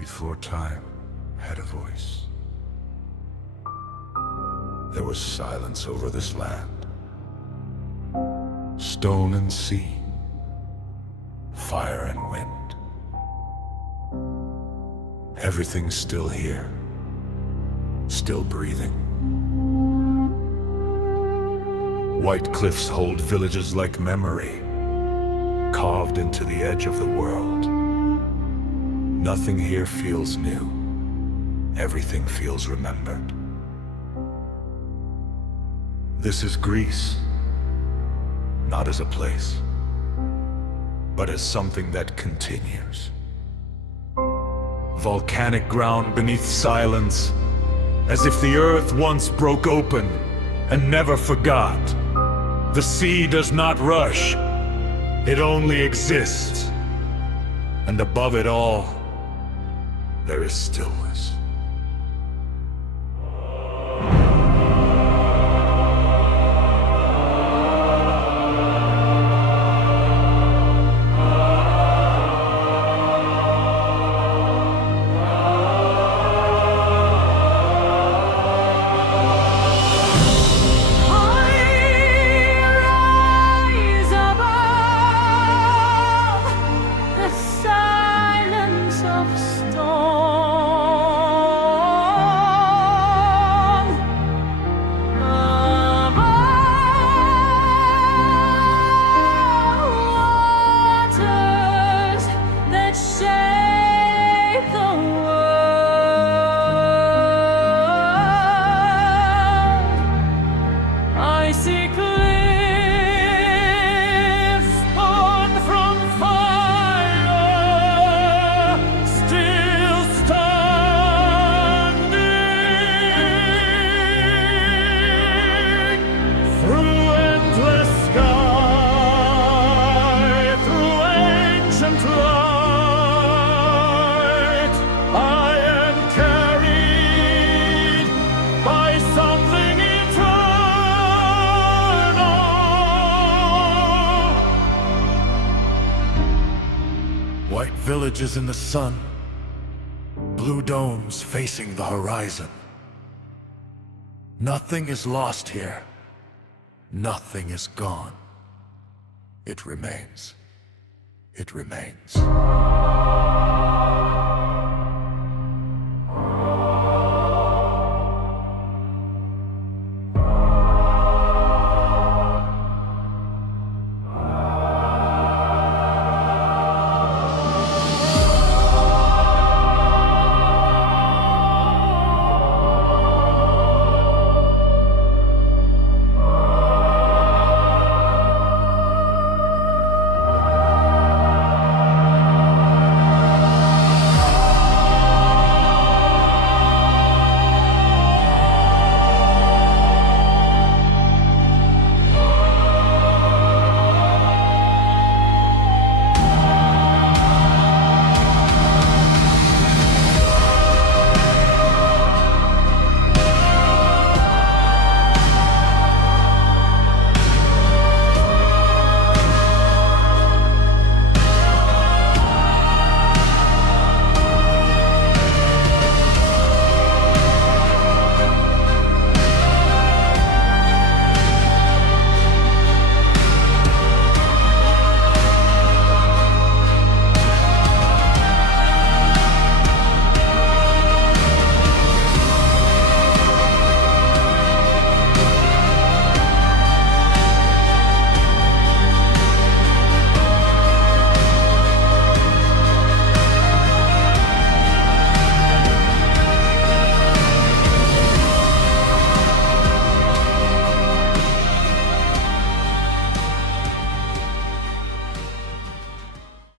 before time had a voice. There was silence over this land. Stone and sea, fire and wind. Everything's still here, still breathing. White cliffs hold villages like memory, carved into the edge of the world. Nothing here feels new. Everything feels remembered. This is Greece, not as a place, but as something that continues. Volcanic ground beneath silence, as if the earth once broke open and never forgot. The sea does not rush, it only exists. And above it all, there is stillness. White villages in the sun, blue domes facing the horizon. Nothing is lost here. Nothing is gone. It remains. It remains.